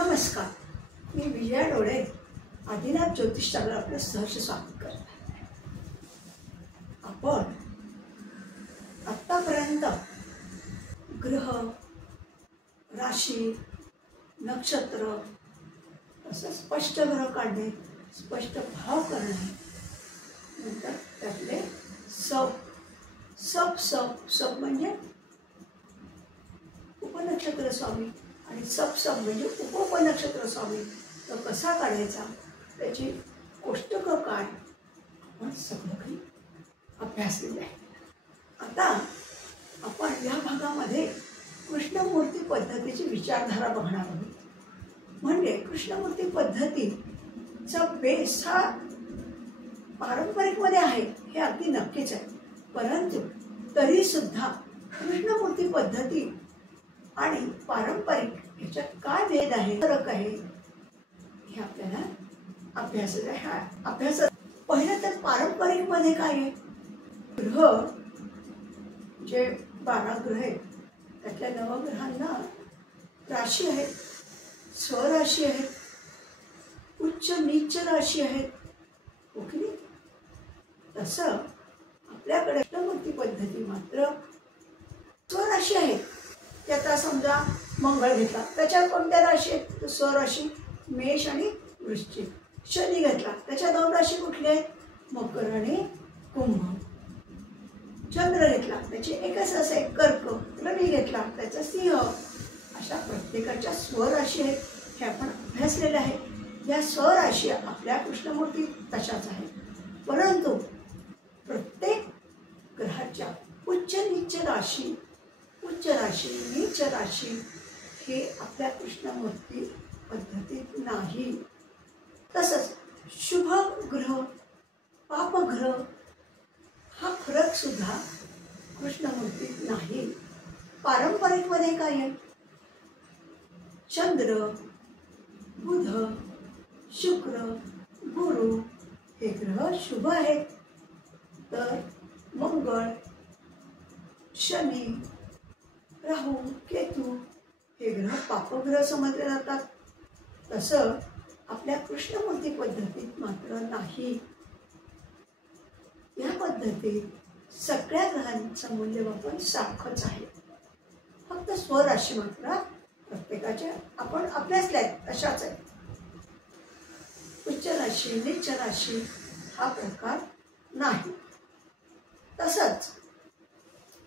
नमस्कार, मी विजया डोळे आदिनाथ ज्योतिष चॅनल आपलं सहर्ष स्वागत करते. आपण आत्तापर्यंत ग्रह, राशी, नक्षत्र असं स्पष्ट ग्रह काढणे, स्पष्ट भाव करणे, नंतर त्यातले सब म्हणजे उपनक्षत्र स्वामी आणि सब म्हणजे उपनक्षत्र स्वामी तो कसा काढायचा, त्याची कोष्टकं काय, आपण सगळं काही अभ्यासलेलं आहे. आता आपण या भागामध्ये कृष्णमूर्ती पद्धतीची विचारधारा बघणार आहोत. म्हणजे कृष्णमूर्ती पद्धतीचा बेस हा पारंपरिकमध्ये आहे हे अगदी नक्कीच आहे, परंतु तरी सुद्धा कृष्णमूर्ती पद्धती आणि पारंपरिक याच्यात काय भेद आहे, फरक आहे, हे आपल्याला अभ्यासाचा आहे. अभ्यास पहिलं तर पारंपरिक मध्ये काय आहे, ग्रह जे 12 ग्रह आहेत त्यातल्या नवग्रहांना राशी आहेत, स्वराशी आहेत, उच्च नीच राशी आहेत. ओके, तसं आपल्याकडे कृष्णमूर्ती पद्धती मात्र स्वराशी आहेत. त्याचा समजा मंगळ घेतला, त्याच्यात कोणत्या राशी आहेत, स्वराशी मेष आणि वृश्चिक. शनी घेतला, त्याच्या 2 राशी कुठल्या आहेत, मकर आणि कुंभ. चंद्र घेतला, त्याची एकच राशी आहे कर्क. रवी घेतला, त्याचा सिंह. अशा प्रत्येकाच्या स्वराशी आहेत, हे आपण अभ्यासलेलं आहे. या स्वराशी आपल्या कृष्णमूर्ती तशाच आहेत, परंतु प्रत्येक ग्रहाच्या उच्च नीच राशी, उच्च राशी, नीच राशी हे आपल्या कृष्णमूर्ती पद्धतीत नाही. तसंच शुभ ग्रह, पाप ग्रह हा फरक सुद्धा कृष्णमूर्तीत नाही. पारंपरिक मध्ये काय आहे, चंद्र, बुध, शुक्र, गुरु हे ग्रह शुभ आहेत, तर मंगळ, शनी, राहू, केतू हे ग्रह पापग्रह समजले जातात. तसं आपल्या कृष्णमूर्ती पद्धतीत मात्र नाही. या पद्धतीत सगळ्या ग्रहांचं मूल्यमापन सारखंच आहे, फक्त स्वराशी मात्र प्रत्येकाच्या आपण अभ्यासल्या तशाच आहेत. उच्च राशी, नीच राशी हा प्रकार नाही. तसंच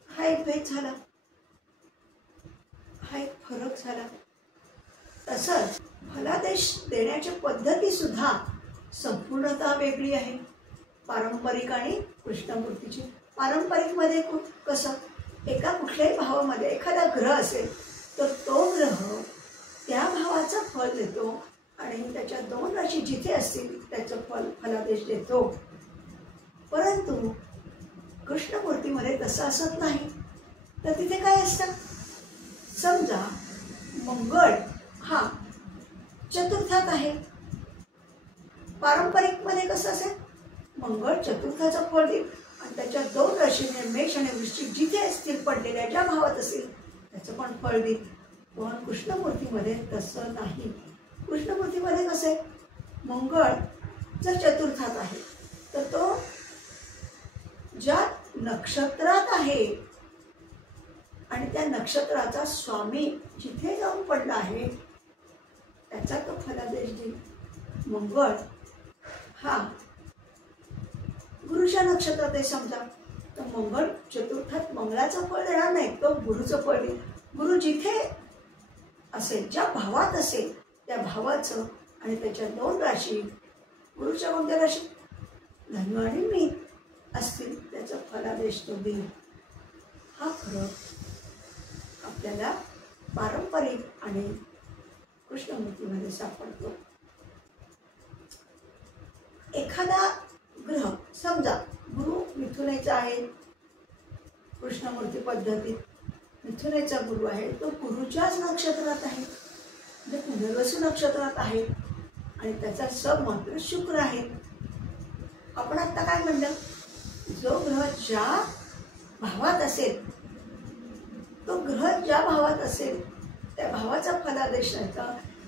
हा एक भेद झाला, हा एक फरक झाला. तसंच फलादेश देण्याच्या पद्धती सुद्धा संपूर्णतः वेगळी आहे, पारंपरिक आणि कृष्णमूर्तीची. पारंपरिक मध्ये कसं, एका कुठल्याही भावामध्ये एखादा ग्रह असेल तर तो ग्रह त्या भावाचं फल देतो आणि त्याच्या 2 राशी जिथे असतील त्याचं फलादेश देतो. परंतु कृष्णमूर्तीमध्ये तसं असत नाही. तर तिथे काय असतं, समजा मंगळ हा चतुर्थात आहे. पारंपरिक मध्ये कसं असेल, मंगळ चतुर्थाचं फळ देईल आणि त्याच्या 2 राशी मेष आणि वृश्चिक जिथे असतील पडलेल्या ज्या भावात असेल त्याचं पण फळ देईल. पण कृष्णमूर्तीमध्ये तसं नाही. कृष्णमूर्तीमध्ये कसं आहे, मंगळ जर चतुर्थात आहे तर तो ज्या नक्षत्रात आहे आणि त्या नक्षत्राचा स्वामी जिथे जाऊन पडला आहे त्याचा तो फलादेश देईल. मंगळ हा गुरुच्या नक्षत्रात आहे समजा, तर मंगळ चतुर्थात मंगळाचं फळ देणार नाही, तो गुरुचं फळ देईल. गुरु जिथे असेल, ज्या भावात असेल त्या भावाचं आणि त्याच्या 2 राशी, गुरुच्या कोणत्या राशी, धनु आणि मीन असतील, त्याचा फलादेश तो देईल. हा फरक आपल्याला पारंपरिक आणि कृष्णमूर्तीमध्ये सापडतो. एखादा ग्रह समजा गुरु मिथुनेचा आहे, कृष्णमूर्ती पद्धतीत मिथुनेचा गुरु आहे, तो गुरुच्याच नक्षत्रात आहे, म्हणजे पुनर्वसू नक्षत्रात आहे आणि त्याचा सब मात्र शुक्र आहे. आपण आता काय म्हणलं, जो ग्रह ज्या भावात असेल, तो ग्रह ज्या भावात असेल त्या भावाचा फलादेश नाही का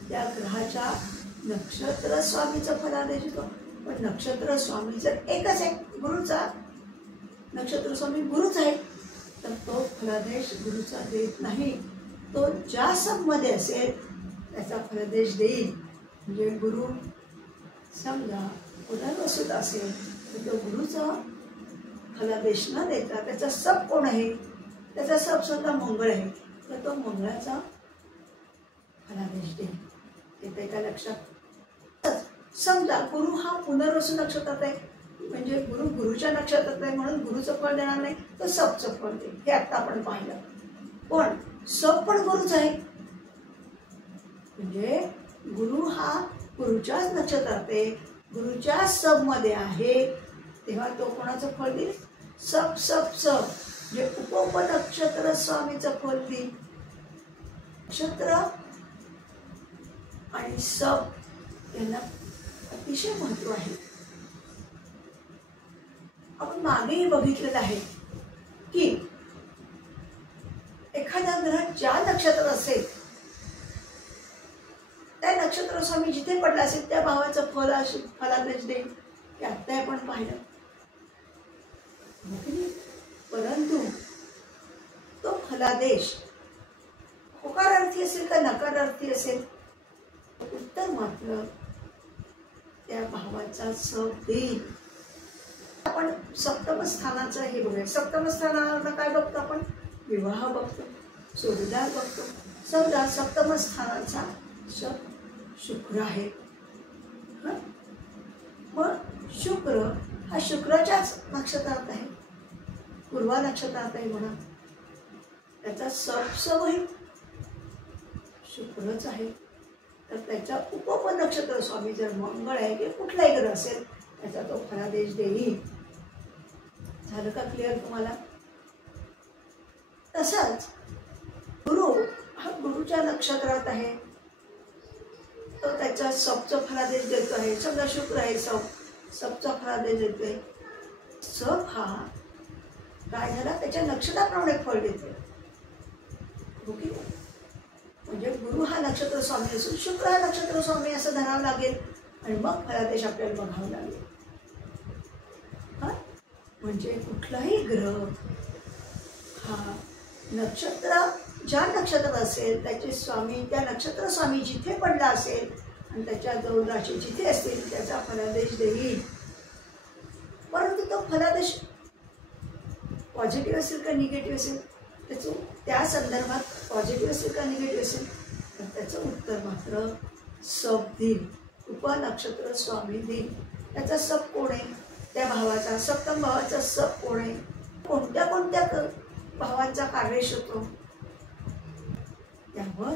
त्या ग्रहाच्या नक्षत्र स्वामीचा फलादेश येतो. पण नक्षत्र स्वामी जर एकच आहे, गुरुचा नक्षत्र स्वामी गुरुच आहे, तर तो फलादेश गुरुचा देत नाही. तो ज्या सबमध्ये असेल त्याचा फलादेश देईल. म्हणजे गुरु समजा पुनर्वसूत असेल तर तो गुरुचा फलादेश न देता त्याचा सब कोण आहे, त्याचा सब समजा मंगळ आहे, तर तो मंगळाचा फलादेश देईल. येते का लक्षात? समजा गुरु हा पुनर्वसू नक्षत्रात आहे, म्हणजे गुरु गुरुच्या नक्षत्रात आहे म्हणून गुरुचं फळ देणार नाही, तर सबचं फळ देईल. हे आता आपण पाहिलं. पण सब पण गुरुच आहे, म्हणजे गुरु हा गुरुच्याच नक्षत्रात आहे, गुरुच्या सब मध्ये आहे, तेव्हा तो कोणाचं फळ देईल? सब सब सब जे उपनक्षत्र स्वामीचं फळ देईल. नक्षत्र आणि सब यांना अतिशय महत्व आहे. आपण मागेही बघितलेलं आहे की एखादा ग्रह ज्या नक्षत्रात असेल त्या नक्षत्र स्वामी जिथे पडला असेल त्या भावाचं फलादेश देईल. हे आता आपण पाहिलं. परंतु तो फलादेश होकारार्थी असेल का नकारार्थी असेल, उत्तर मात्र त्या भावाचा सब देईल. आपण सप्तम स्थानाचं हे बघूया. सप्तम स्थानाला काय बघतो आपण? विवाह बघतो, जोडीदार बघतो. समजा सप्तम स्थानाचा शुक्र आहे. मग शुक्र हा शुक्राच्याच नक्षत्रात आहे, पूर्वा नक्षत्रात आहे म्हणा, त्याचा सबही शुक्रच आहे. तर त्याचा उपनक्षत्र स्वामी जर मंगळ आहे की कुठलाही ग्रह असेल त्याचा तो फलादेश देईल. झालं का क्लिअर तुम्हाला? तसंच गुरु हा गुरुच्या नक्षत्रात आहे, तो त्याचा सबचा फलादेश देतो आहे. समजा शुक्र आहे, सबचा फलादेश देतोय. सब हा काय झाला, त्याच्या नक्षत्राप्रमाणे फळ देतोय. ओके, म्हणजे गुरु हा नक्षत्र स्वामी असून शुक्र हा नक्षत्र स्वामी असं धरावं लागेल आणि मग फलादेश आपल्याला बघावं लागेल. म्हणजे कुठलाही ग्रह हा नक्षत्र ज्या नक्षत्रात असेल त्याचे स्वामी, त्या नक्षत्र स्वामी जिथे पडला असेल आणि त्याच्या दोन राशी जिथे असतील त्याचा फलादेश देईल. परंतु तो फलादेश पॉझिटिव्ह असेल का निगेटिव्ह असेल, त्याचं त्या संदर्भात पॉझिटिव्ह असेल का निगेटिव्ह असेल, तर त्याचं उत्तर मात्र सब देईल, उपनक्षत्र स्वामी देईल. त्याचा सब कोण आहे? त्या भावाचा, सप्तम भावाचा सब कोण आहे? कोणत्या कोणत्या भावांचा कार्यश होतो त्यावर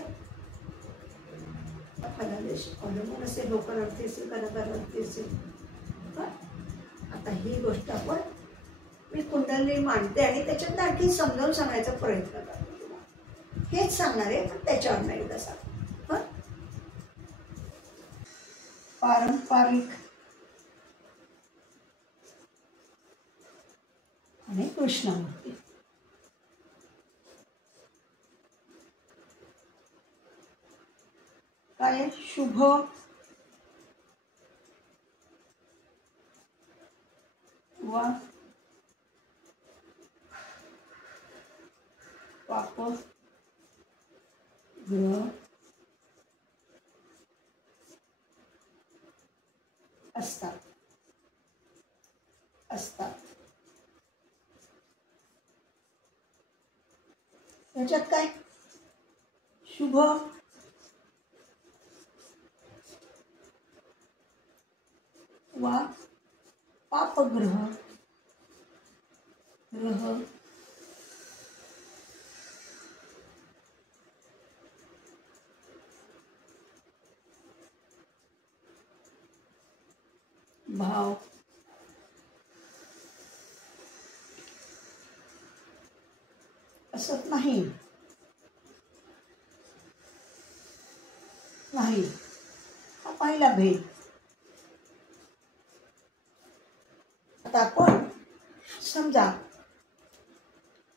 फलादेश अवलंबून असेल. होकारार्थी असेल का नकारार्थी असेल. आता ही गोष्ट आपण मी कुंडली मांडते आणि त्याच्यात आणखी समजावून सांगायचा प्रयत्न करतो. हेच सांगणार आहे पण त्याच्यावर नाही तसा. पारंपरिक आणि कृष्णमूर्ती. काय शुभ व पाप ग्रह असतात. त्याच्यात काय शुभ वा पापग्रह भाव असत नाही. हा पहिला भेद. आता आपण समजा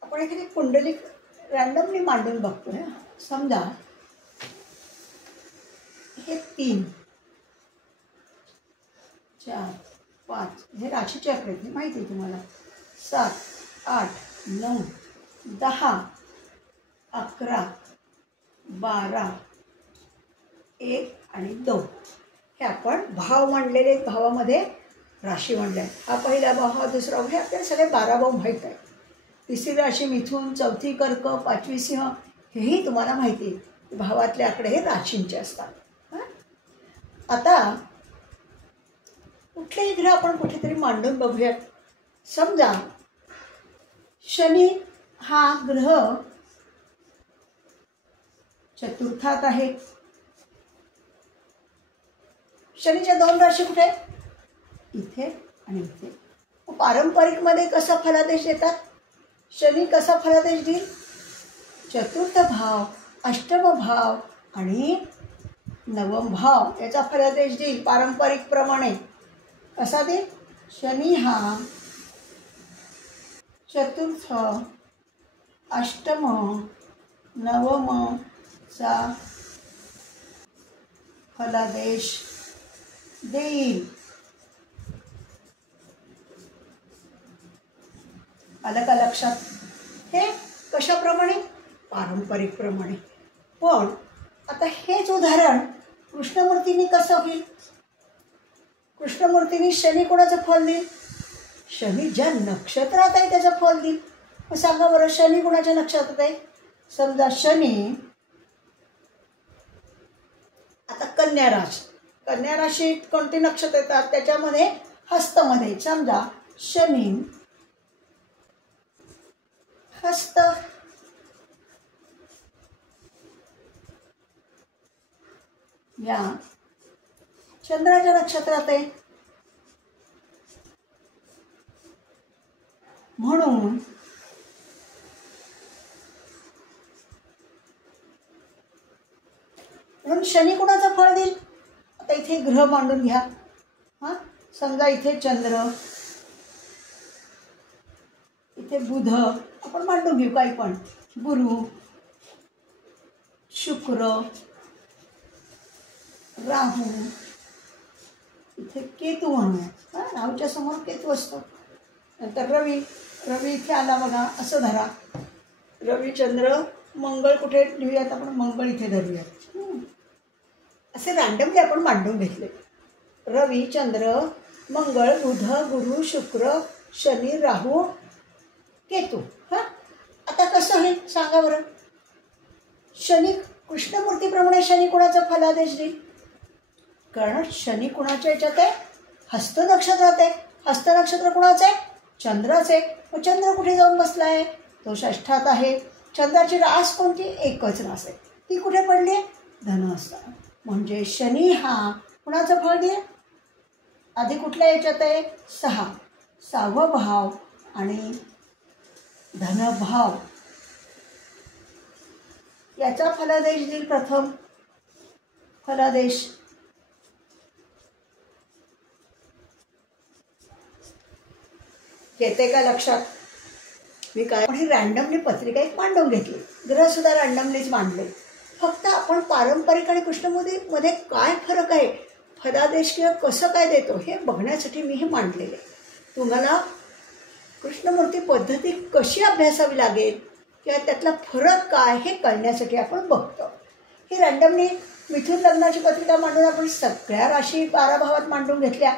आपण एखादी कुंडली रॅन्डमली मांडून बघतोय. समजा हे 3 4 5 हे राशीचे आकडे आहेत, माहिती आहे तुम्हाला. 7 8 9 10 11 12 1 आणि 2 हे आपण भाव मांडलेले. भावामध्ये राशी मांडल्या. हा पहिला भाव, हा दुसरा भाव, हे आपल्याला सगळे 12 भाव माहीत आहे. तिसरी राशी मिथुन, चौथी कर्क, पाचवी सिंह, हेही तुम्हाला माहिती आहे. भावातले आकडे हे राशींचे असतात. आता कुठलेही ग्रह आपण कुठेतरी मांडून बघूयात. समजा शनी हा ग्रह चतुर्थात आहे. शनीच्या 2 राशी कुठे? इथे आणि इथे. पारंपरिकमध्ये कसा फलादेश देतात? शनी कसा फलादेश देईल? चतुर्थ भाव, अष्टम भाव आणि नवम भाव याचा फलादेश देईल पारंपरिक प्रमाणे. कसा देईल? शनी हा चतुर्थ, अष्टम, नवमचा फलादेश देईल. आलं का लक्षात? हे कशाप्रमाणे? पारंपरिक प्रमाणे. पण आता हेच उदाहरण कृष्णमूर्तींनी कसं होईल? कृष्णमूर्तींनी शनी कोणाचं फल देईल? शनी ज्या नक्षत्रात आहे त्याचं फल देईल. मग सांगा बरं, शनी कोणाच्या नक्षत्रात आहे? समजा शनी आता कन्या राशी. कन्या राशीत कोणते नक्षत्र येतात? त्याच्यामध्ये हस्तमध्ये. समजा शनी हस्त, या चंद्राच्या नक्षत्रात आहे. म्हणून शनी कोणाचं फळ देईल? आता इथे ग्रह मांडून घ्या. समजा इथे चंद्र, इथे बुध, आपण मांडून घेऊ काही पण. गुरु, शुक्र, राहू, इथे केतू म्हणूया. राहूच्या समोर केतू असतो. नंतर रवी, रवी इथे आला बघा, असं धरा. रवी, चंद्र, मंगळ कुठे लिहूयात आपण? मंगळ इथे धरूयात. असे रँडमली आपण मांडून घेतले. रवी, चंद्र, मंगळ, बुध, गुरु, शुक्र, शनी, राहू, केतू. आता कसं होईल सांगा बरं? शनी कृष्णमूर्तीप्रमाणे शनी कोणाचा फलादेश देईल? कारण शनी कोणाच्या याच्यात आहे? हस्त नक्षत्रात आहे. हस्त नक्षत्र कोणाचं आहे? चंद्राचं आहे. मग चंद्र कुठे जाऊन बसला आहे? तो षष्ठात आहे. चंद्राची रास कोणती? एकच रास आहे. ती कुठे पडली आहे? धनस्थान. म्हणजे शनी हा कोणाचं फळ देईल? आधी कुठल्या याच्यात आहे? 6, 6वा भाव आणि धनभाव याचा फलादेश देईल. प्रथम फलादेश येते का लक्षात? मी काय ही रँडमली पत्रिका एक मांडून घेतली. ग्रहसुद्धा रँडमलीच मांडले. फक्त आपण पारंपरिक आणि कृष्णमूर्तीमध्ये काय फरक आहे, फलादेश किंवा कसं काय देतो हे बघण्यासाठी मी हे मांडलेले. तुम्हाला कृष्णमूर्ती पद्धती कशी अभ्यासावी लागेल किंवा त्यातला फरक काय हे कळण्यासाठी आपण बघतो. ही रँडमली मिथुन लग्नाची पत्रिका मांडून आपण सगळ्या राशी 12 भावात मांडून घेतल्या.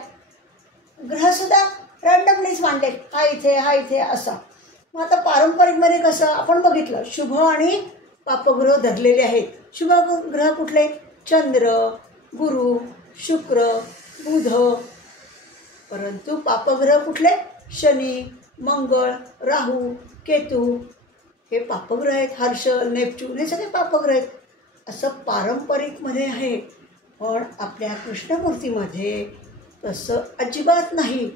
ग्रहसुद्धा रँडमलीच मांडले. हा इथे, हा इथे, असा. मग आता पारंपरिकमध्ये कसं आपण बघितलं, शुभ आणि पापग्रह धरलेले आहेत. शुभ ग्रह कुठले? चंद्र, गुरु, शुक्र, बुध. परंतु पापग्रह कुठले? शनी, मंगळ, राहू, केतू. हे पापग्रह आहेत. हर्षल, नेपच्यून हे सगळे पापग्रह आहेत. असं पारंपरिकमध्ये आहे. पण आपल्या कृष्णमूर्तीमध्ये तसं अजिबात नाही.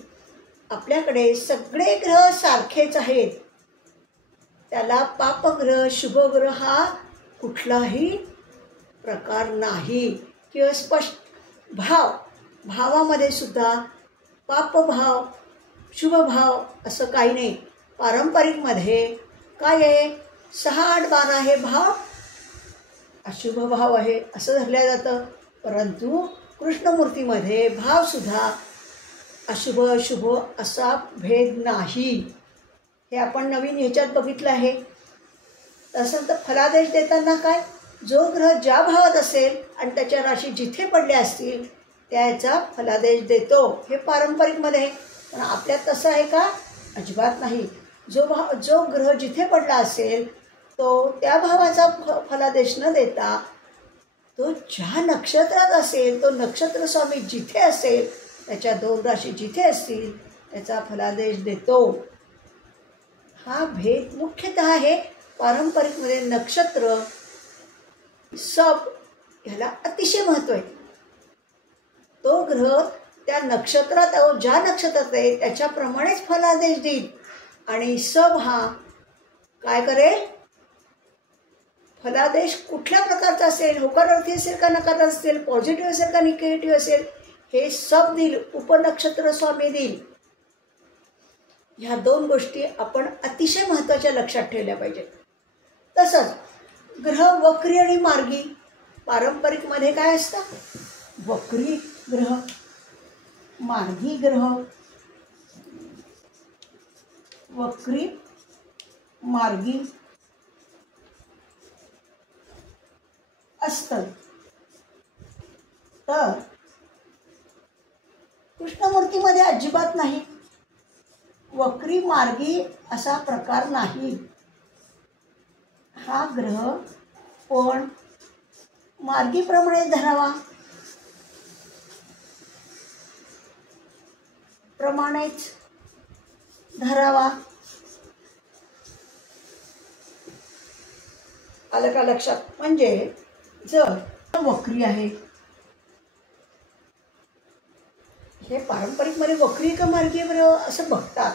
आपल्याकडे सगळे ग्रह सारखेच आहेत. त्याला पापग्रह, शुभग्रह हा कुठलाही प्रकार नाही. किंवा स्पष्ट भाव, भावामध्ये सुद्धा पापभाव, शुभभाव असं काही नाही. पारंपरिकमध्ये काय आहे? 6, 8, 12 हे भाव अशुभ भाव आहे असं धरलं जातं. परंतु कृष्णमूर्तीमध्ये भावसुद्धा अशुभ शुभ असा भेद नाही. हे आपण नवीन ह्याच्यात बघितलं आहे. तसं तर फलादेश देताना काय, जो ग्रह ज्या भावात असेल आणि त्याच्या राशी जिथे पडल्या असतील त्याचा फलादेश देतो. हे पारंपरिकमध्ये आहे. पण आपल्यात तसं आहे का? अजिबात नाही. जो ग्रह जिथे पडला असेल तो त्या भावाचा फलादेश न देता तो ज्या नक्षत्रात असेल, तो नक्षत्र स्वामी जिथे असेल, त्याच्या 2 राशी जिथे असतील त्याचा फलादेश देतो. हा भेद मुख्यतः आहे. पारंपरिकमध्ये नक्षत्र सब ह्याला अतिशय महत्त्व आहे. तो ग्रह त्या नक्षत्रात ज्या नक्षत्रात आहे त्याच्याप्रमाणेच फलादेश देईल आणि सब हा काय करेल, फलादेश कुठल्या प्रकारचा असेल, होकारार्थी असेल का नकारार्थी असेल, पॉझिटिव्ह असेल का निगेटिव्ह असेल, हे सब देईल, उपनक्षत्र स्वामी देईल. ह्या 2 गोष्टी आपण अतिशय महत्त्वाच्या लक्षात ठेवल्या पाहिजेत. तसंच ग्रह वक्री आणि मार्गी पारंपरिकमध्ये काय असतं, वक्री ग्रह, मार्गी ग्रह, वक्री मार्गी असतं. तर कृष्णमूर्तीमध्ये अजिबात नाही, वक्री मार्गी असा प्रकार नाही. हा ग्रह पण मार्गीप्रमाणे धरावा, प्रमाणेच धरावा. आलं का लक्षात? म्हणजे जर वक्री आहे, हे पारंपरिकमध्ये वक्री का मार्गी ग्रह असं बघतात,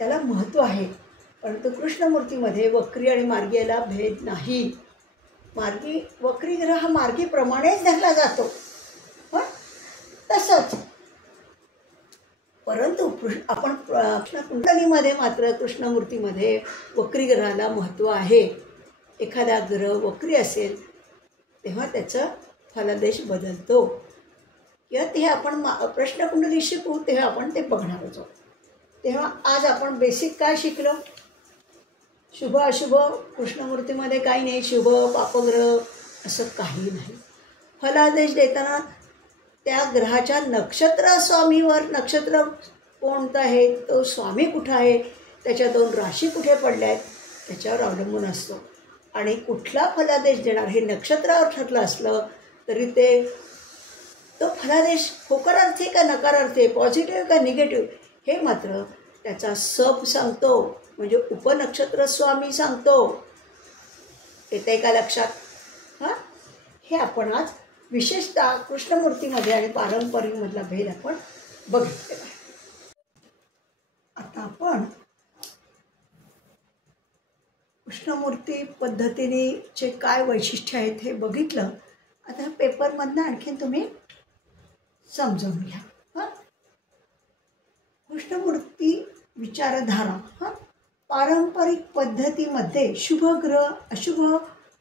त्याला महत्त्व आहे. परंतु कृष्णमूर्तीमध्ये वक्री आणि मार्गी याला भेद नाही. वक्री ग्रह हा मार्गीप्रमाणेच धरला जातो. तसंच परंतु आपण कृष्णकुंडलीमध्ये मात्र कृष्णमूर्तीमध्ये वक्री ग्रहाला महत्त्व आहे. एखादा ग्रह वक्री असेल तेव्हा त्याचा फलादेश बदलतो. किंवा ते आपण प्रश्नकुंडली शिकू तेव्हा आपण ते बघणार आहोत. तेव्हा आज आपण बेसिक काय शिकलो, शुभ अशुभ कृष्णमूर्तीमध्ये काही नाही, शुभ पापग्रह असं काही नाही. फलादेश देताना त्या ग्रहाच्या नक्षत्र स्वामीवर, नक्षत्र कोणतं आहे, तो स्वामी कुठं आहे, त्याच्या 2 राशी कुठे पडल्या आहेत त्याच्यावर अवलंबून असतो. आणि कुठला फलादेश देणार हे नक्षत्रावर ठरलं असलं तरी तो फलादेश होकारार्थी का नकारार्थी, पॉझिटिव्ह का निगेटिव्ह, हे मात्र त्याचा सब सांगतो, म्हणजे उपनक्षत्र स्वामी सांगतो. येते का लक्षात? हे आपण आज विशेषतः कृष्णमूर्तीमध्ये आणि पारंपरिकमधला भेद आपण बघितलेला आहे. आता आपण कृष्णमूर्ती पद्धतीने जे काय वैशिष्ट्य आहेत हे बघितलं. आता पेपरमधनं आणखीन तुम्ही समजून घ्या. कृष्णमूर्ती विचारधारा, पारंपरिक पद्धतीमध्ये शुभ ग्रह अशुभ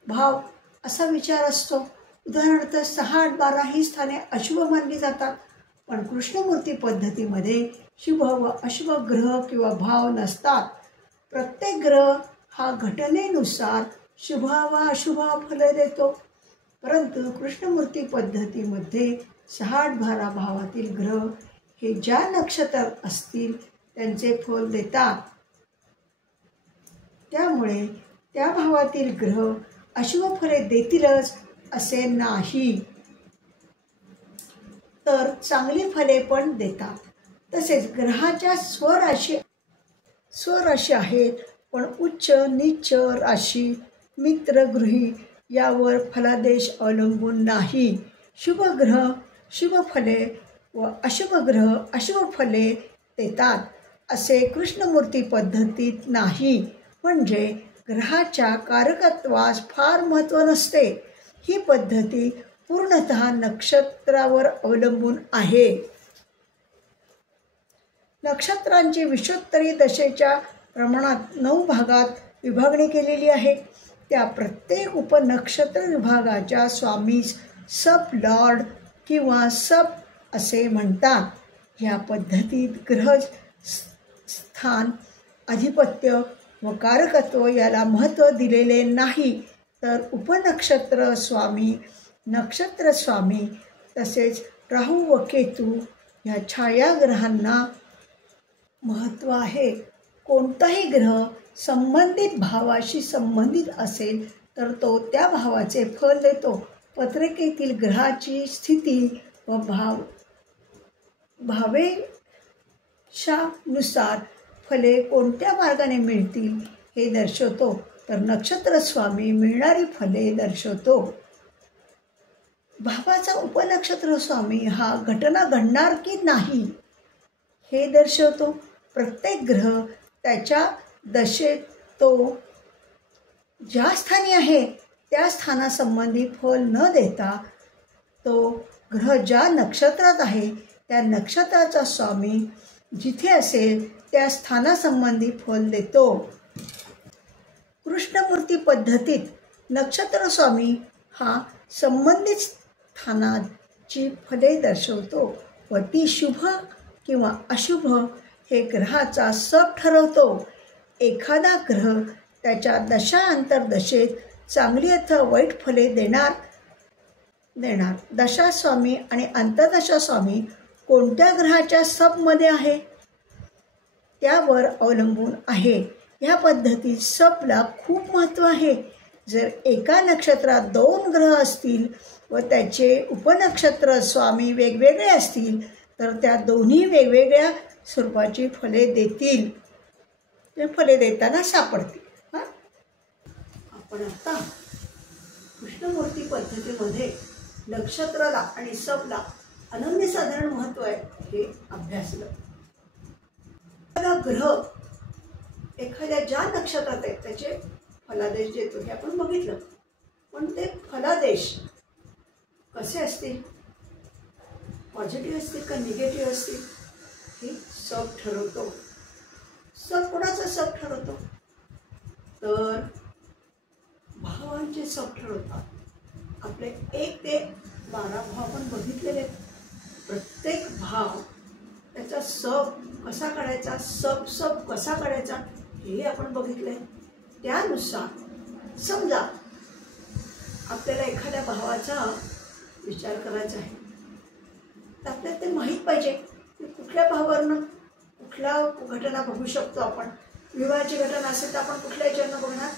भाव असा विचार असतो. उदाहरणार्थ 6, 8, 12 ही स्थाने अशुभ मानली जातात. पण कृष्णमूर्ती पद्धतीमध्ये शुभ व अशुभ ग्रह किंवा भाव नसतात. प्रत्येक ग्रह हा घटनेनुसार शुभ व अशुभ फले देतो. परंतु कृष्णमूर्ती पद्धतीमध्ये 6, 8, 12 भावातील ग्रह हे ज्या नक्षत्रात असतील त्यांचे फल देतात. त्यामुळे त्या भावातील ग्रह अशुभ फले देतीलच असे नाही, तर चांगली फले पण देतात. तसेच ग्रहाच्या स्वराशी आहेत, पण उच्च नीच राशी मित्र गृही यावर फलादेश अवलंबून नाही. शुभ ग्रह शुभ फले व अशुभ ग्रह अशुभ फले देतात असे कृष्णमूर्ती पद्धतीत नाही. म्हणजे ग्रहाच्या कारकत्वास फार महत्त्व नसते. ही पद्धती पूर्णतः नक्षत्रावर अवलंबून आहे. नक्षत्रांची विषुवत्तरी दशेच्या प्रमाणात 9 भागात विभागणी केलेली आहे. त्या प्रत्येक उपनक्षत्र विभागाच्या स्वामीस सब लॉर्ड किंवा सब असे म्हणतात. ह्या पद्धतीत ग्रह स्थान, अधिपत्य व कारकत्व याला महत्त्व दिलेले नाही, तर उपनक्षत्र स्वामी, नक्षत्र स्वामी तसेच राहू व केतू ह्या छायाग्रहांना महत्त्व आहे. कोणताही ग्रह संबंधित भावाशी संबंधित असेल तर तो त्या भावाचे फल देतो. पत्रिकेतील ग्रहाची स्थिती व भावेशानुसार फले कोणत्या मार्गाने मिळतील हे दर्शवतो, तर नक्षत्र स्वामी मिळणारी फले दर्शवतो. भावाचा उपनक्षत्र स्वामी हा घटना घडणार की नाही हे दर्शवतो. प्रत्येक ग्रह त्याच्या दशेत तो ज्या स्थानी आहे त्या स्थानासंबंधी फल न देता तो ग्रह ज्या नक्षत्रात आहे त्या नक्षत्राचा स्वामी जिथे असेल त्या स्थानासंबंधी फल देतो. कृष्णमूर्ती पद्धतीत नक्षत्र स्वामी हा संबंधित स्थानाची फले दर्शवतो व ती शुभ किंवा अशुभ हे ग्रहाचा सब ठरवतो. एखादा ग्रह त्याच्या दशा अंतर्दशेत चांगली अथवा वाईट फले देणार. दशास्वामी आणि अंतर्दशास्वामी कोणत्या ग्रहाच्या सबमध्ये आहे त्यावर अवलंबून आहे. ह्या पद्धतीत सबला खूप महत्त्व आहे. जर एका नक्षत्रात 2 ग्रह असतील व त्याचे उपनक्षत्र स्वामी वेगवेगळे असतील तर त्या दोन्ही वेगवेगळ्या स्वरूपाची फले देतील. ते फले देताना सापडतील. आपण आता कृष्णमूर्ती पद्धतीमध्ये नक्षत्राला आणि सबला अनन्यसाधारण महत्त्व आहे हे अभ्यासलं. एखादा ग्रह एखाद्या ज्या नक्षत्रात आहे त्याचे फलादेश देतो हे आपण बघितलं. पण ते फलादेश कसे असतील, पॉझिटिव्ह असतील का निगेटिव्ह असतील हे सब ठरवतो. सब कोणाचा सब ठरवतो तर भावांचे सब ठरवतात. आपले 1 ते 12 भाव आपण बघितलेले. प्रत्येक भाव त्याचा सब कसा काढायचा, सब कसा काढायचा हे आपण बघितले. त्यानुसार समजा आपल्याला एखाद्या भावाचा विचार करायचा आहे तर आपल्याला ते माहीत पाहिजे की कुठल्या भावावरनं कुठल्या घटना बघू शकतो आपण. विवाहाची घटना असेल तर आपण कुठल्या याच्यावरनं बघणार,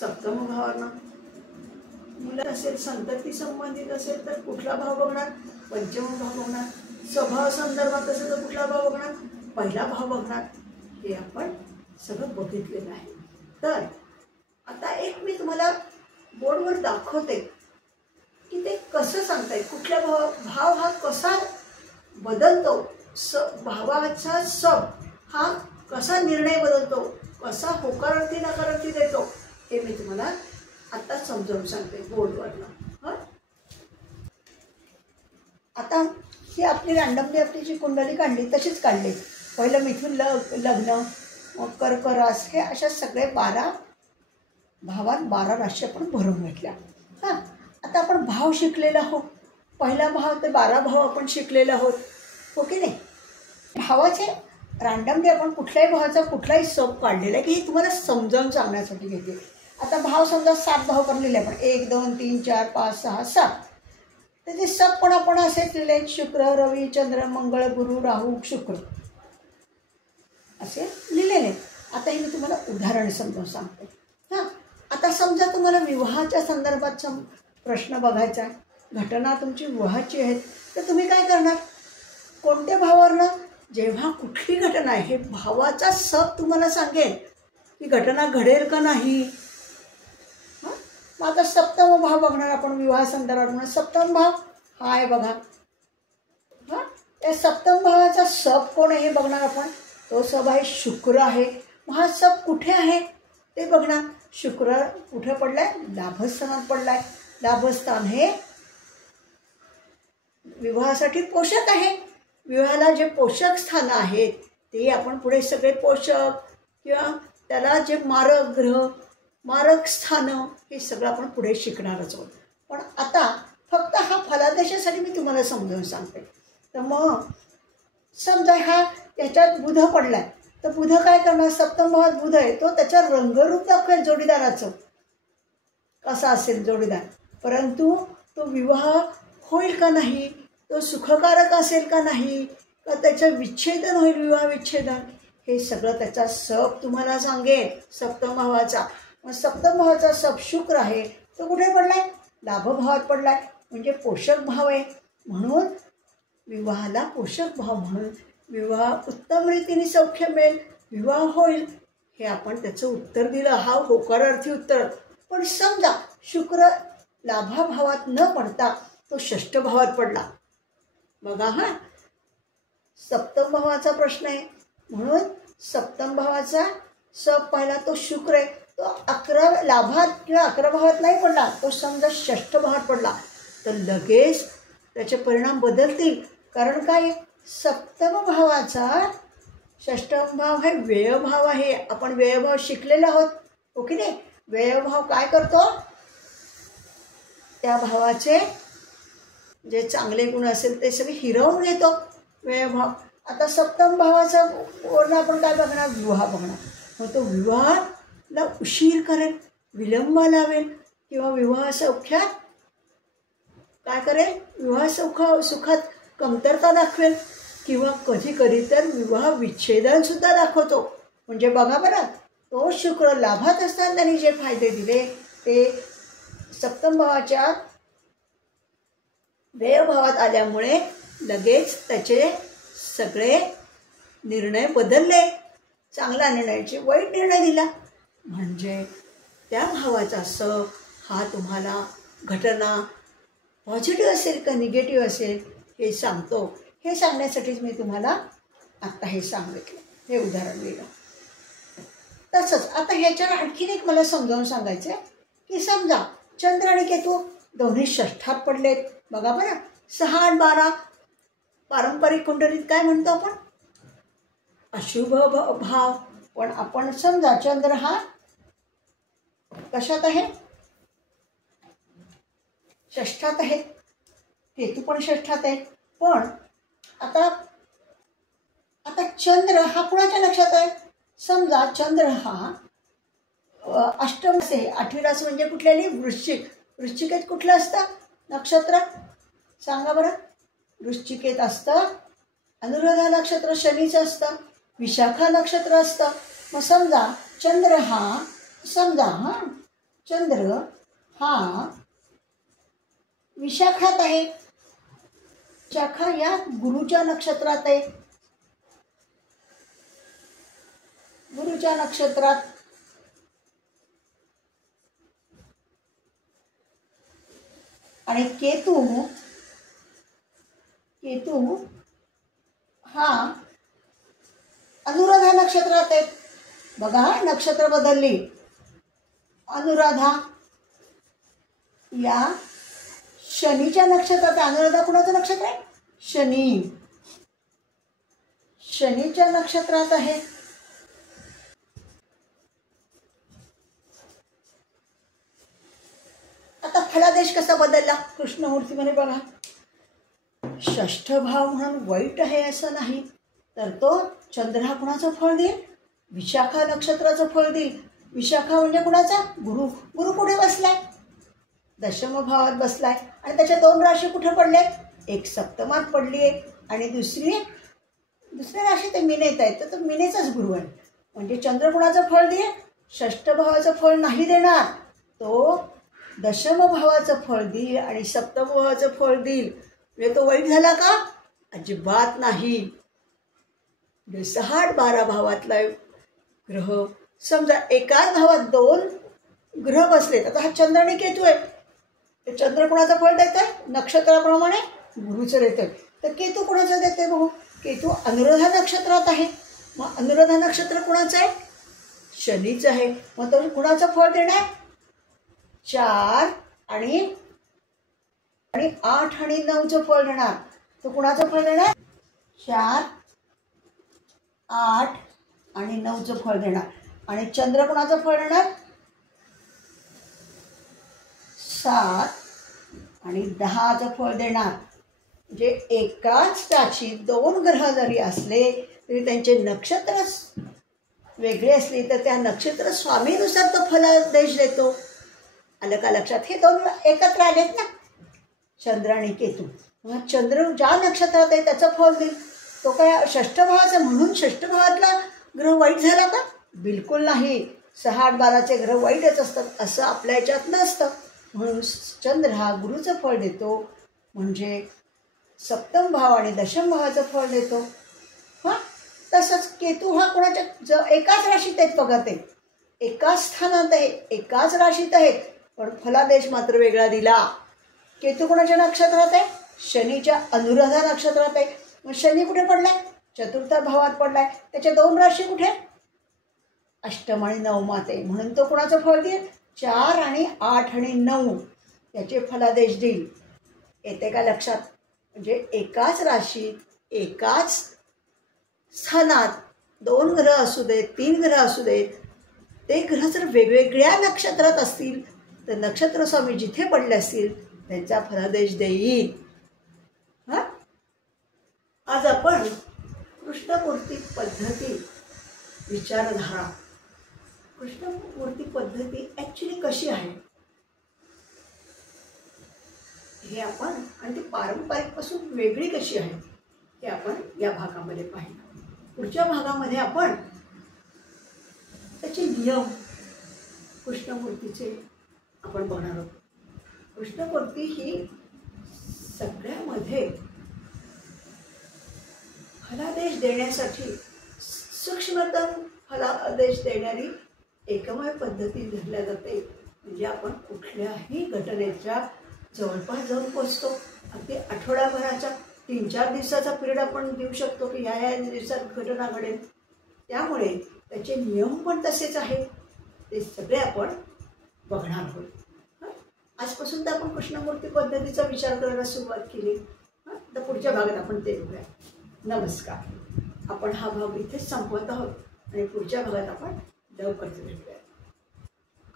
सप्तम भावावरनं. मुलं असेल, संतती संबंधित असेल तर कुठला भाव बघणार, पंचम भाव बघणार. स्वभाव संदर्भात असेल तर कुठला भाव बघणार, पहिला भाव बघणार. हे आपण सगळं बघितलेलं आहे. तर आता एक मी तुम्हाला बोर्डवर दाखवते की ते कसं सांगता येईल, कुठल्या भाव हा कसा बदलतो, भावाचा सब हा कसा निर्णय बदलतो, कसा होकारार्थी नकारार्थी देतो हे मी तुम्हाला आता समजावून सांगते बोर्डवरनं. आता ही आपली रँडमली आपली जी कुंडली काढली तशीच काढली. पहिलं मिथुन लग्न, मग कर्क रास, हे अशा सगळे 12 भावात 12 राशी आपण भरून घेतल्या. आता आपण भाव शिकलेलो आहोत. पहिला भाव ते 12 भाव आपण शिकलेलो आहोत, हो की नाही. भावाचे रँडमली आपण कुठल्याही भावाचा कुठलाही सब काढलेला आहे की हे तुम्हाला समजावून सांगण्यासाठी घेते. आता भाव समजा 7 भाव पण लिहिले आपण, 1 2 3 4 5 6 7. त्याचे सब पण आपण असेच लिहिले, शुक्र, रवी, चंद्र, मंगळ, गुरु, राहू, शुक्र असे लिहिलेले. आता हे मी तुम्हाला उदाहरण समजावून सांगते. आता समजा तुम्हाला विवाहाच्या संदर्भात प्रश्न बघायचा आहे, घटना तुमची विवाहाची आहे, तर तुम्ही काय करणार, कोणत्या भावावरनं, जेव्हा कुठली घटना आहे हे भावाचा सब तुम्हाला सांगेल की घटना घडेल का नाही. मग आता सप्तम भाव बघणार आपण विवाह संदर्भात. सप्तम भाव हा आहे बघा. या सप्तम भावाचा सब कोण आहे हे बघणार आपण. तो सब आहे शुक्र आहे. मग हा सब कुठे आहे ते बघणार. शुक्र कुठे पडलाय, लाभस्थानात पडलाय. लाभस्थान हे विवाहासाठी पोषक आहे. विवाहाला जे पोषक स्थानं आहेत ते आपण पुढे सगळे पोषक किंवा त्याला जे मारक ग्रह, मारक स्थानं हे सगळं आपण पुढे शिकणारच आहोत. पण आता फक्त हा एकादशीसाठी मी तुम्हाला समजावून सांगते. तर मग समजा हा याच्यात बुध पडलाय, तर बुध काय करणार, सप्तम भावात बुध आहे, तो त्याच्या रंगरूप दाखवेल जोडीदाराचं कसा असेल जोडीदार. परंतु तो विवाह होईल का नाही, तो सुखकारक असेल का नाही, का त्याचं विच्छेदन होईल, विवाह विच्छेदन, हे सगळं त्याचा सप तुम्हाला सांगेल सप्तम भावाचा. मग सप्तम भावाचा सप शुक्र आहे, तो कुठे पडलाय, लाभभावात पडलाय, म्हणजे पोषक भाव आहे. म्हणून विवाहाला पोषक भाव म्हणून विवाह उत्तम रीतीने सौख्य मिळेल, विवाह होईल, हे आपण त्याचं उत्तर दिलं. हा होकारार्थी उत्तर. पण समजा शुक्र लाभाभावात न पडता तो षष्ठ भावात पडला. बघा हा सप्तम भावाचा प्रश्न आहे, म्हणून सप्तम भावाचा सप पाहिला तो शुक्र आहे, तो 11 लाभात किंवा 11 भावात नाही पडला, तो समजा षष्ठ भावात पडला, तर लगेच त्याचे परिणाम बदलतील. कारण काय, सप्तम भावाचा षष्ठम भाव हे व्ययभाव आहे. आपण व्ययभाव शिकलेलो आहोत, हो की नाही. व्ययभाव काय करतो, त्या भावाचे जे चांगले गुण असेल ते सगळे हिरावून घेतो व्ययभाव. आता सप्तम भावाचा वरून आपण काय बघणार, विवाह बघणार. मग तो विवाहाला उशीर करेल, विलंब लावेल, किंवा विवाह सौख्यात काय करेल, विवाह सुखात कमतरता दाखवेल, किंवा कधी कधी तर विवाह विच्छेदन सुद्धा दाखवतो. म्हणजे बघा बरं, तो शुक्र लाभात असताना त्यांनी जे फायदे दिले ते सप्तम भावाच्या व्ययभावात आल्यामुळे लगेच त्याचे सगळे निर्णय बदलले. चांगला निर्णयाचे वाईट निर्णय दिला. म्हणजे त्या भावाचा सप हा तुम्हाला घटना पॉझिटिव्ह असेल का निगेटिव्ह असेल हे सांगतो. हे सांगण्यासाठीच मी तुम्हाला आत्ता हे सांगितलं, हे उदाहरण दिलं. तसंच आता ह्याच्यावर आणखीन एक मला समजावून सांगायचं आहे की समजा चंद्र आणि केतू दोन्ही षष्ठात पडलेत. बघा बरं, 6 आणि 12 पारंपरिक कुंडलीत काय म्हणतो आपण, अशुभ भाव. पण आपण समजा चंद्र हा कशात आहे, षष्ठात आहे, केतू पण षष्ठात आहे. पण आता चंद्र हा कुणाच्या लक्षात आहे, समजा चंद्र हा अष्टम आहे, 8वी रास म्हणजे कुठल्याली, वृश्चिक. वृश्चिकेत कुठलं असतं नक्षत्र सांगा बरं, वृश्चिकेत असतं अनुराधा नक्षत्र, शनीचं असतं, विशाखा नक्षत्र असतं. मग समजा चंद्र हा चंद्र हा विशाखात आहे, विशाखा या गुरुच्या नक्षत्रात आहे, गुरुच्या नक्षत्रात. आणि केतू हा अनुराधा नक्षत्रात आहे. बघा नक्षत्र बदलली, अनुराधा या शनीच्या नक्षत्रात. अनुराधा कुणाचं नक्षत्र आहे, शनीच्या नक्षत्रात आहे. आता फलादेश कसा बदलला कृष्णमूर्तीमध्ये बघा, षष्ठ भाव म्हणून वाईट आहे असं नाही, तर तो चंद्र हा कुणाचं फळ देईल, विशाखा नक्षत्राचं फळ देईल. विशाखा म्हणजे कुणाचा, गुरु. गुरु कुठे बसलाय, दशम भावात बसलाय. आणि त्याच्या 2 राशी कुठे पडले, एक सप्तमात पडली आहे आणि दुसऱ्या राशी ते मीनेत आहे, तर तो मीनेचाच गुरु आहे. म्हणजे चंद्र कुणाचं फळ देईल, षष्ठ भावाचं फळ नाही देणार, तो दशम भावाचं फळ देईल आणि सप्तम भावाचं फळ देईल. म्हणजे तो वाईट झाला का, अजिबात नाही. 6 आणि 12 भावातला ग्रह, समजा एकाच भावात 2 ग्रह बसलेत. आता हा चंद्र आणि केतू आहे, ते चंद्र कुणाचं फळ देत आहे, नक्षत्राप्रमाणे गुरुचं देत आहे. तर केतू कुणाचं देते बघू, केतू अनुराधा नक्षत्रात आहे. मग अनुराधा नक्षत्र कुणाचं आहे, शनीचं आहे. मग तो कुणाचं फळ देणार, 4 आणि 8 आणि 9चं फळ देणार. तो कुणाचं फळ देणार, 4, 8 आणि 9चं फळ देणार. आणि चंद्र कुणाचं फळ देणार, 7 आणि 10चं फळ देणार. म्हणजे एकाच राशीत 2 ग्रह जरी असले तरी त्यांचे नक्षत्र वेगळे असले तर त्या नक्षत्र स्वामीनुसार तो फलादेश देतो. आलं का लक्षात? हे 2 एकत्र आलेत ना, चंद्र आणि केतू. मग चंद्र ज्या नक्षत्रात आहे त्याचं फळ देईल. तो काय षष्ठ भावाचा म्हणून षष्ठ भावातला ग्रह वाईट झाला का? बिलकुल नाही. 6, 8, 12चे ग्रह वाईटच असतात असं आपल्या याच्यात नसतं. म्हणून चंद्र हा गुरुचं फळ देतो, म्हणजे सप्तम भाव आणि दशम भावाचं फळ देतो. हां, तसंच केतू हा कोणाच्या एकाच राशीत आहेत बघा, ते एकाच स्थानात आहे, एकाच राशीत आहेत, पण फलादेश मात्र वेगळा दिला. केतू कोणाच्या नक्षत्रात आहे? शनीच्या अनुराधा नक्षत्रात आहे. मग शनी कुठे पडलाय? चतुर्थ भावात पडलाय. त्याच्या 2 राशी कुठे? अष्टम आणि नवमात आहे. म्हणून तो कोणाचं फळ देईल? 4 आणि 8 आणि 9 याचे फलादेश देईल. येते का लक्षात? म्हणजे एकाच राशीत एकाच स्थानात 2 ग्रह असू देत, 3 ग्रह असू देत, ते ग्रह जर वेगवेगळ्या नक्षत्रात असतील तर नक्षत्र स्वामी जिथे पडले असतील त्यांचा फलादेश देईल. हां, आज आपण कृष्णमूर्ती पद्धती विचारधारा, कृष्णमूर्ती पद्धती ॲक्च्युली कशी आहे हे आपण, आणि ती पारंपरिकपासून वेगळी कशी आहे हे आपण या भागामध्ये पाहिलं. पुढच्या भागामध्ये आपण त्याचे नियम कृष्णमूर्तीचे आपण बघणार आहोत. कृष्णमूर्ती ही सगळ्यामध्ये फलादेश देण्यासाठी सूक्ष्मतम फलादेश देणारी एकमेव पद्धती धरल्या जाते. म्हणजे आपण कुठल्याही घटनेच्या जवळपास जाऊन पोचतो. अगदी आठवड्याभराच्या 3-4 दिवसाचा पिरियड आपण देऊ शकतो की ह्या दिवसात घटना घडेल. त्यामुळे त्याचे नियम पण तसेच आहेत. ते सगळे आपण बघणार आहोत. आजपासून तर आपण कृष्णमूर्ती पद्धतीचा विचार करायला सुरुवात केली. तर पुढच्या भागात आपण ते बघूया. नमस्कार. आपण हा भाग इथेच संपवत आहोत आणि पुढच्या भागात आपण लवकरच भेटूया.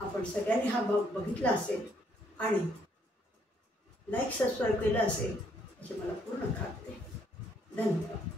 आपण सगळ्यांनी हा भाग बघितला असेल आणि लाईक सबस्क्राईब केलं असेल याची मला पूर्ण खात्री आहे. धन्यवाद.